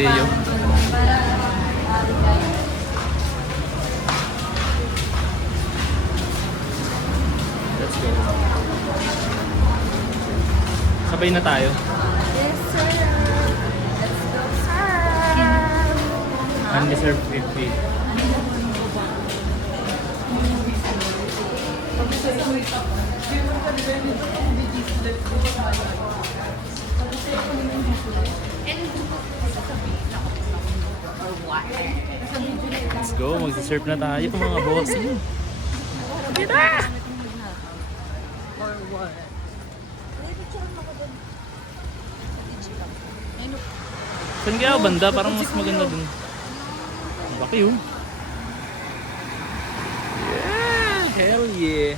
Paseo. Let's go. Sabay na tayo. Yes, sir. Let's go, sir. Unreserved 50. Let's go, magsiserve na tayo mga bossing. Kita! Saan kaya banda? Parang mas maganda dun. Laki yun. Yeah! Hell yeah!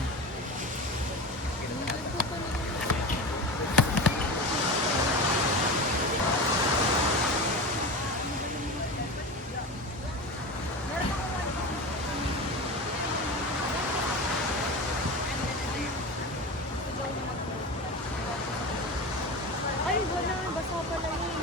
Ay, wala. Basa pala yun.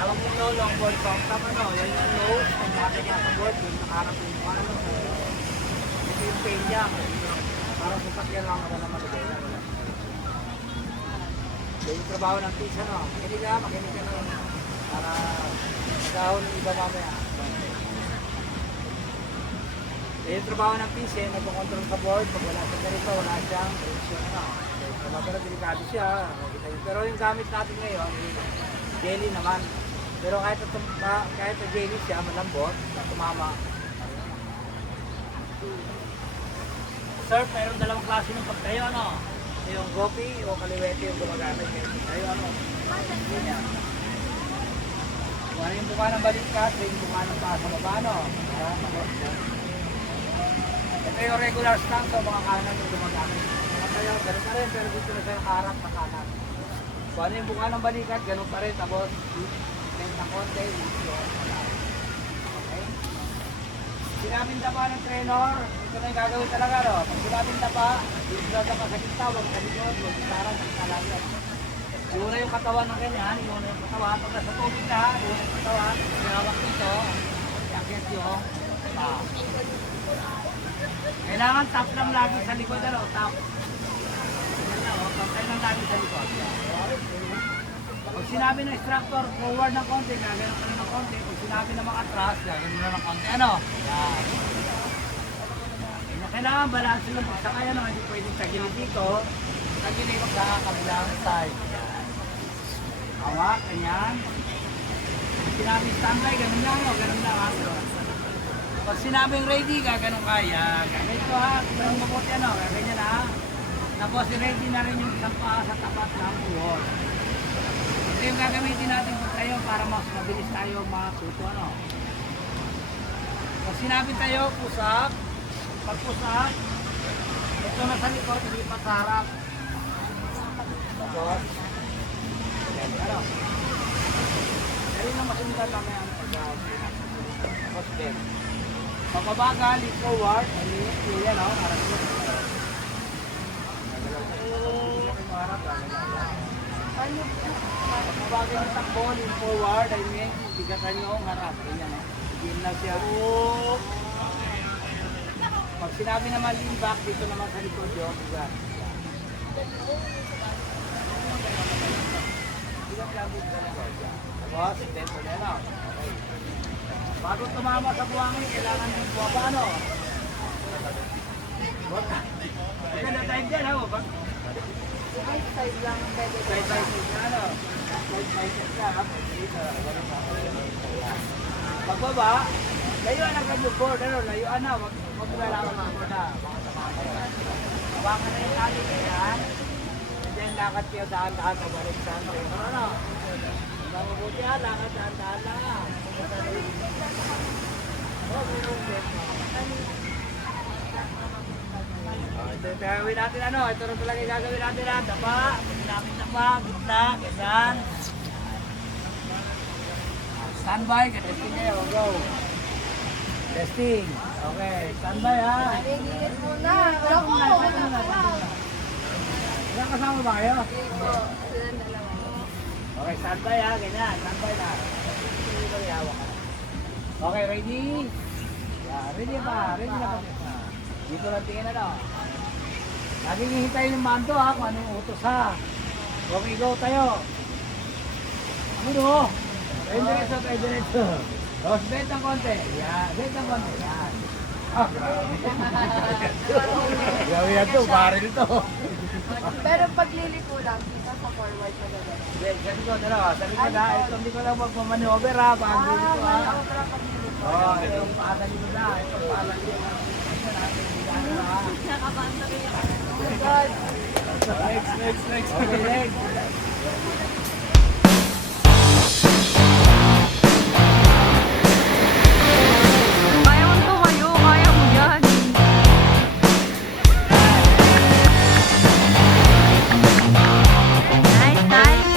Tawag mo no, longboard talk. Tama no, yan yung nose, ang natin niya sa board, yung nakaharap yung parang ito yung pain niya. Parang sasakyan lang wala malagay na. Yung trabaho ng pizza no, makinig ka no. Para dahon ng iba mamaya. Yung trabaho ng pizza, nagko-control sa board, pag wala siya ganito, wala siyang pressure na. Pero delikado siya. Pero yung gamit natin ngayon, jelly naman. Pero kahit na jelly siya, malambot, tumama. Sir, mayroon dalawang klase ng pagtayo, ano? Yung gopi o kaliwete yung gumagamit. Tayo, ano? Hindi niya. Kung ano yung buka ng balikat, yung buka ng paa sa baba, ano? Ito yung regular stance o mga kanan yung gumagamit. Mga tayo, ganun pa rin, pero dito na siya harap na kanan. Kung ano yung buka ng balikat, ganun pa rin. Tapos, benta konti. Okay? Sinabing tapa ng trainer, ito na yung gagawin talaga, no? Pag sinabing tapa, dito na sa gitna, wag sa likod, wag sa sarang, sa salagan. Iuna yung katawan ng ganyan, iuna yung katawan. Pag nasa tubig na, iuna yung katawan, sinawak nito, yakit yung tapa. Kailangan tap lang lagi sa likod, ano? Tap. Tap lang lagi sa likod. Pag sinabi ng instructor, forward ng konti, gagano'n ka ng konti. Pag sinabi ng mga atras, gagano'n na ng konti. Ano? Yan. Kailangan balance yung pagsakay, ano? Hindi pwedeng tagilid dito. Tagilid sa kabilang side. Yan. Hawak, ganyan. sinabi standby, ganun lang, no? Ganun lang, ha? Pag sinabing ready ka, ganun kaya. Ganito, ha? Ganun mabuti, ano? Ganyan, ha? Tapos, ready na rin yung isang paa sa tapat ng wall. Ito yung gagamitin natin po tayo para mas mabilis tayo matuto, ano? Pag sinabi tayo, pusak, pag pusak, ito na sa likod, hindi pa sa harap. Tapos, ano? Ayun na masundan namin ang pag-out. Tapos, then, pagbabagal, lead forward, ayun, yan, o, harap yun. Pagbabagal yung takbo, lead forward, I mean, bigatan nyo ang harap. Ganyan, o. Bigyan lang siya. Pag sinabi naman lean back, dito naman sa likod yun, bigat. Bigat lang dito sa likod. Tapos, dito na lang. Okay. Bago tumama sa buwangin, kailangan yung buwaba, ano? Maganda tayo dyan, ha? Side lang ang pwede. Side by side na, ano? Side by side na, ha? Pagbaba, layuan ang kanyang board, ano? Layuan na, wag mo kailangan mga na. Hawakan na yung tali yan. And then, lakad kayo dahan-dahan, pabalik sa ano. Ano? Mabuti ha, lakad dahan-dahan lang, ha? Ito gagawin natin ano, ito na talaga yung gagawin natin ha, tapa, tapa, gitna, ganyan. Standby, testing kayo, go. Testing, okay, standby ha. Gigilid muna. Wala ko. Wala ko. Ilang kasama ba kayo? Ito. Silang dalawa. Okay, standby ha, ganyan, standby na. Okay, ready? Yeah, ready pa, ready na pa. Dito lang tingin na daw. Laging hihintayin yung mando ha, kung anong utos ha. Okay, go tayo. Ano? Tayo diretso, tayo diretso. Tapos bend ng konti. Yan, bend ng konti. Yan. Ah, grabe yan to, baril to. Pero pag liliko lang, kita sa forward na gano'n. Sa likod, ano? Sa likod ha. Ito hindi ko lang magpamaneuver ha. Pag liliko ha. Oo, itong paala nyo na. Itong paala nyo na. Nakabanta rin ako. Oh God. Next. Okay, next. Kaya mo to kayo. Kaya mo yan. Nice, nice.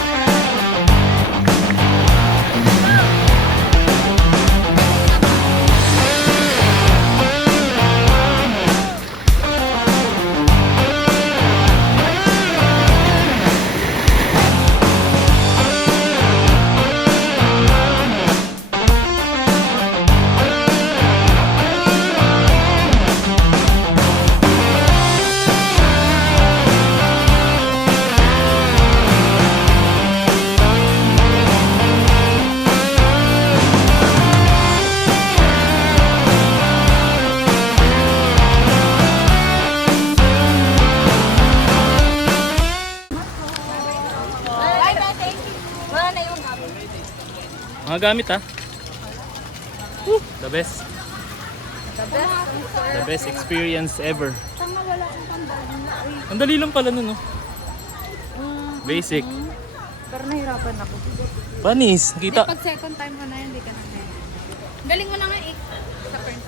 Wala na yung Mga gamit ha. Woo, the best. the best. The best experience ever. Tanga wala akong tandaan na. Uy. Ang dali lang pala nun, no? Basic. Pero nahirapan ako. Panis, Hindi, kita. pag second time ko na yun, hindi ka na galing mo na nga sa first.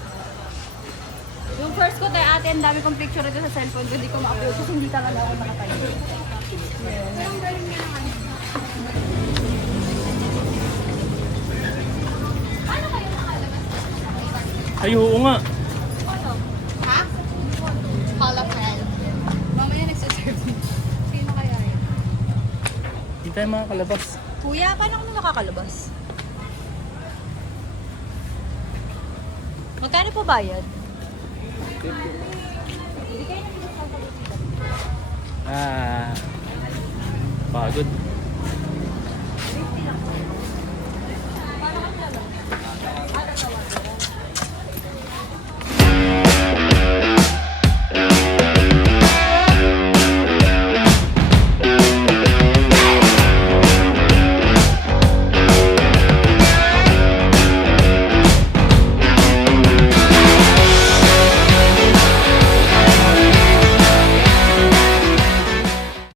Yung first ko tayo ate, ang dami kong picture ito sa cellphone ko, hindi ko ma-upload kasi hindi talaga ako nakatayo. Pero ang galing niya naman. Ano kayo nakalabas? Ay, oo nga. Ha? Call a friend. Mamaya nagsaserve. Sino kaya yun? Hindi tayo makakalabas. Kuya, paano kami nakakalabas? Magkano po bayad? Pagod.